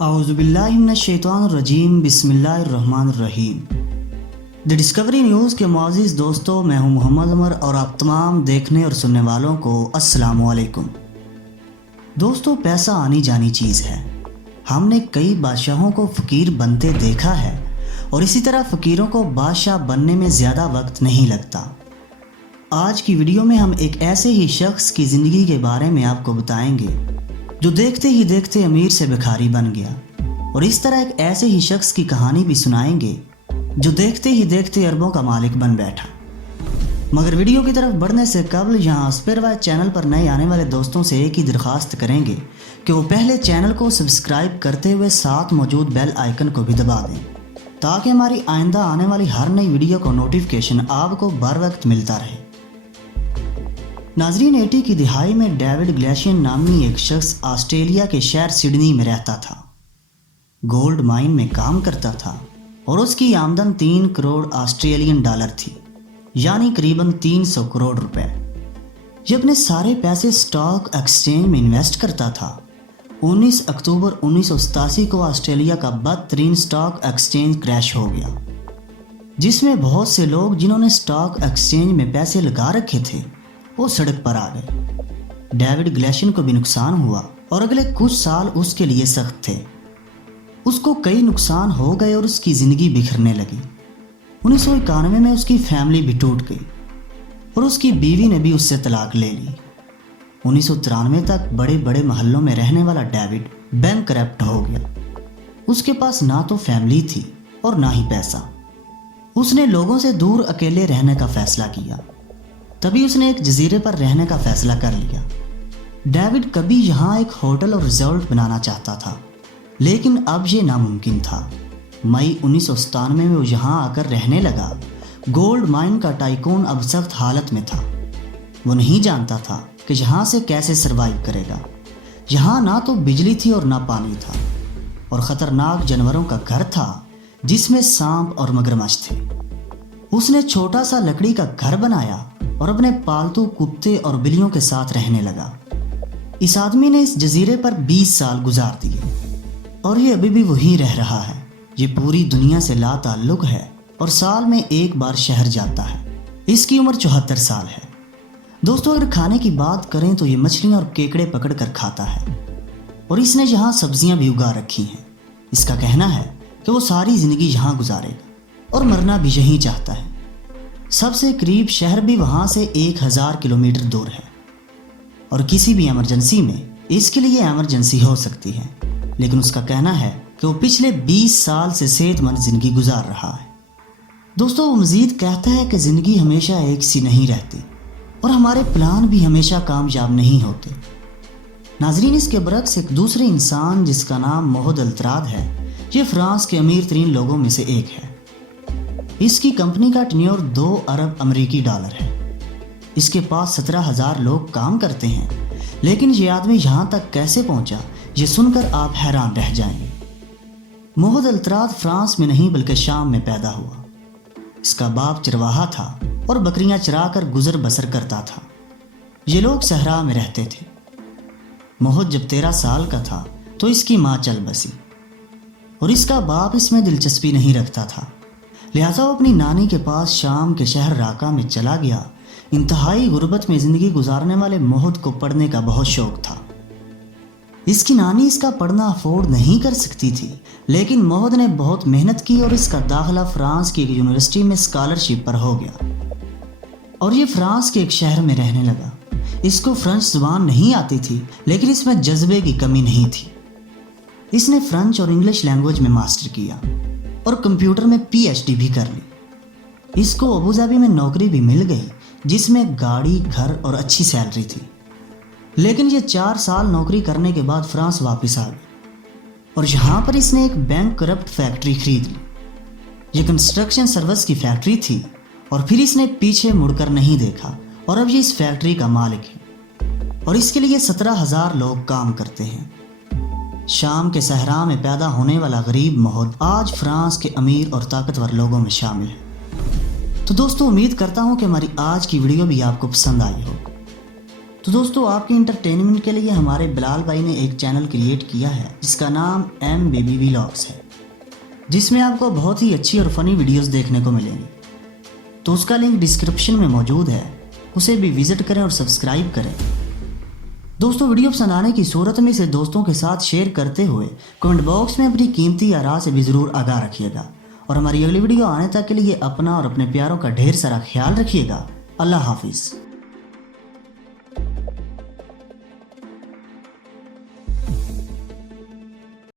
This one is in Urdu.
اعوذ باللہ من الشیطان الرجیم بسم اللہ الرحمن الرحیم۔ دی ڈسکوری نیوز کے معزز دوستوں، میں ہوں محمد عمر اور آپ تمام دیکھنے اور سننے والوں کو السلام علیکم۔ دوستوں، پیسہ آنی جانی چیز ہے۔ ہم نے کئی بادشاہوں کو فقیر بنتے دیکھا ہے اور اسی طرح فقیروں کو بادشاہ بننے میں زیادہ وقت نہیں لگتا۔ آج کی ویڈیو میں ہم ایک ایسے ہی شخص کی زندگی کے بارے میں آپ کو بتائیں گے جو دیکھتے ہی دیکھتے امیر سے بھکاری بن گیا، اور اس طرح ایک ایسے ہی شخص کی کہانی بھی سنائیں گے جو دیکھتے ہی دیکھتے اربوں کا مالک بن بیٹھا۔ مگر ویڈیو کی طرف بڑھنے سے قبل یہاں اسپیئر وائز چینل پر نئے آنے والے دوستوں سے ایک ہی درخواست کریں گے کہ وہ پہلے چینل کو سبسکرائب کرتے ہوئے ساتھ موجود بیل آئیکن کو بھی دبا دیں تاکہ ہماری آئندہ آنے والی ہر نئی ویڈیو کو نوٹیفیکیشن آپ کو بر وقت ملتا رہے۔ ناظرین، 80 کی دہائی میں ڈیوڈ گلیشین نامی ایک شخص آسٹریلیا کے شہر سڈنی میں رہتا تھا۔ گولڈ مائن میں کام کرتا تھا اور اس کی آمدن 3 کروڑ آسٹریلین ڈالر تھی، یعنی قریباً 300 کروڑ روپے۔ یہ اپنے سارے پیسے سٹاک ایکسچینج میں انویسٹ کرتا تھا۔ 19 اکتوبر 1987 کو آسٹریلیا کا بدترین سٹاک ایکسچینج کریش ہو گیا، جس میں بہت سے لوگ جنہوں نے سٹاک ایکسچینج میں پیسے لگا رکھے تھے وہ سڑک پر آ گئے۔ ڈیوڈ گلیشین کو بھی نقصان ہوا اور اگلے کچھ سال اس کے لیے سخت تھے۔ اس کو کئی نقصان ہو گئے اور اس کی زندگی بکھرنے لگی۔ 1991 میں اس کی فیملی بھی ٹوٹ گئی اور اس کی بیوی نے بھی اس سے طلاق لے لی۔ 1993 تک بڑے بڑے محلوں میں رہنے والا ڈیوڈ بینک کرپٹ ہو گیا۔ اس کے پاس نہ تو فیملی تھی اور نہ ہی پیسہ۔ اس نے لوگوں سے دور اکیلے رہنے کا فیصلہ کیا۔ تبھی اس نے ایک جزیرے پر رہنے کا فیصلہ کر لیا۔ ڈیوڈ کبھی یہاں ایک ہوٹل اور ریزورٹ بنانا چاہتا تھا، لیکن اب یہ ناممکن تھا۔ مئی 1997 میں وہ یہاں آ کر رہنے لگا۔ گولڈ مائن کا ٹائکون اب سخت حالت میں تھا۔ وہ نہیں جانتا تھا کہ یہاں سے کیسے سروائیو کرے گا۔ یہاں نہ تو بجلی تھی اور نہ پانی تھا، اور خطرناک جانوروں کا گھر تھا جس میں سانپ اور مگرمچھ تھے۔ اس نے چھوٹا سا لکڑی کا گھر بنایا اور اپنے پالتو کتے اور بلیوں کے ساتھ رہنے لگا۔ اس آدمی نے اس جزیرے پر 20 سال گزار دیے اور یہ ابھی بھی وہی رہ رہا ہے۔ یہ پوری دنیا سے لا تعلق ہے اور سال میں ایک بار شہر جاتا ہے۔ اس کی عمر 74 سال ہے۔ دوستوں، اگر کھانے کی بات کریں تو یہ مچھلیاں اور کیکڑے پکڑ کر کھاتا ہے، اور اس نے یہاں سبزیاں بھی اگا رکھی ہیں۔ اس کا کہنا ہے کہ وہ ساری زندگی یہاں گزارے گا اور مرنا بھی یہیں چاہتا ہے۔ سب سے قریب شہر بھی وہاں سے 1000 کلومیٹر دور ہے، اور کسی بھی ایمرجنسی میں اس کے لیے ایمرجنسی ہو سکتی ہے، لیکن اس کا کہنا ہے کہ وہ پچھلے 20 سال سے صحت مند زندگی گزار رہا ہے۔ دوستوں، وہ مزید کہتا ہے کہ زندگی ہمیشہ ایک سی نہیں رہتی اور ہمارے پلان بھی ہمیشہ کامیاب نہیں ہوتے۔ ناظرین، اس کے برعکس ایک دوسرے انسان جس کا نام موحد الطراد ہے، یہ فرانس کے امیر ترین لوگوں میں سے ایک ہے۔ اس کی کمپنی کا ٹرنیور 2 ارب امریکی ڈالر ہے۔ اس کے پاس 17,000 لوگ کام کرتے ہیں، لیکن یہ آدمی یہاں تک کیسے پہنچا، یہ سن کر آپ حیران رہ جائیں گے۔ موحد الطراد فرانس میں نہیں بلکہ شام میں پیدا ہوا۔ اس کا باپ چرواہا تھا اور بکریاں چرا کر گزر بسر کرتا تھا۔ یہ لوگ صحرا میں رہتے تھے۔ موحد جب 13 سال کا تھا تو اس کی ماں چل بسی، اور اس کا باپ اس میں دلچسپی نہیں رکھتا تھا، لہٰذا وہ اپنی نانی کے پاس شام کے شہر راکا میں چلا گیا۔ انتہائی غربت میں زندگی گزارنے والے موحد کو پڑھنے کا بہت شوق تھا۔ اس کی نانی اس کا پڑھنا افورڈ نہیں کر سکتی تھی، لیکن موحد نے بہت محنت کی اور اس کا داخلہ فرانس کی ایک یونیورسٹی میں اسکالرشپ پر ہو گیا، اور یہ فرانس کے ایک شہر میں رہنے لگا۔ اس کو فرینچ زبان نہیں آتی تھی، لیکن اس میں جذبے کی کمی نہیں تھی۔ اس نے فرینچ اور انگلش لینگویج میں ماسٹر کیا اور کمپیوٹر میں PhD بھی کر لی۔ اس کو ابوظہبی میں نوکری بھی مل گئی، جس میں گاڑی، گھر اور اچھی سیلری تھی، لیکن یہ 4 سال نوکری کرنے کے بعد فرانس واپس آ گئی، اور یہاں پر اس نے ایک بینک کرپٹ فیکٹری خرید لی۔ یہ کنسٹرکشن سروس کی فیکٹری تھی، اور پھر اس نے پیچھے مڑ کر نہیں دیکھا، اور اب یہ اس فیکٹری کا مالک ہے، اور اس کے لیے 17,000 لوگ کام کرتے ہیں۔ شام کے صحرا میں پیدا ہونے والا غریب موحد آج فرانس کے امیر اور طاقتور لوگوں میں شامل ہے۔ تو دوستو، امید کرتا ہوں کہ ہماری آج کی ویڈیو بھی آپ کو پسند آئی ہو۔ تو دوستو آپ کے انٹرٹینمنٹ کے لیے ہمارے بلال بھائی نے ایک چینل کریٹ کیا ہے جس کا نام ایم بیبی ولاگس ہے، جس میں آپ کو بہت ہی اچھی اور فنی ویڈیوز دیکھنے کو ملیں گی۔ تو اس کا لنک ڈسکرپشن میں موجود ہے، اسے بھی وزٹ کریں اور سبسکرائب کریں۔ دوستو ویڈیو پسند آنے کی صورت میں اسے دوستوں کے ساتھ شیئر کرتے ہوئے کمنٹ باکس میں اپنی قیمتی آراء سے بھی ضرور آگاہ رکھیے گا، اور ہماری اگلی ویڈیو آنے تک کے لیے اپنا اور اپنے پیاروں کا ڈھیر سارا خیال رکھیے گا۔ اللہ حافظ۔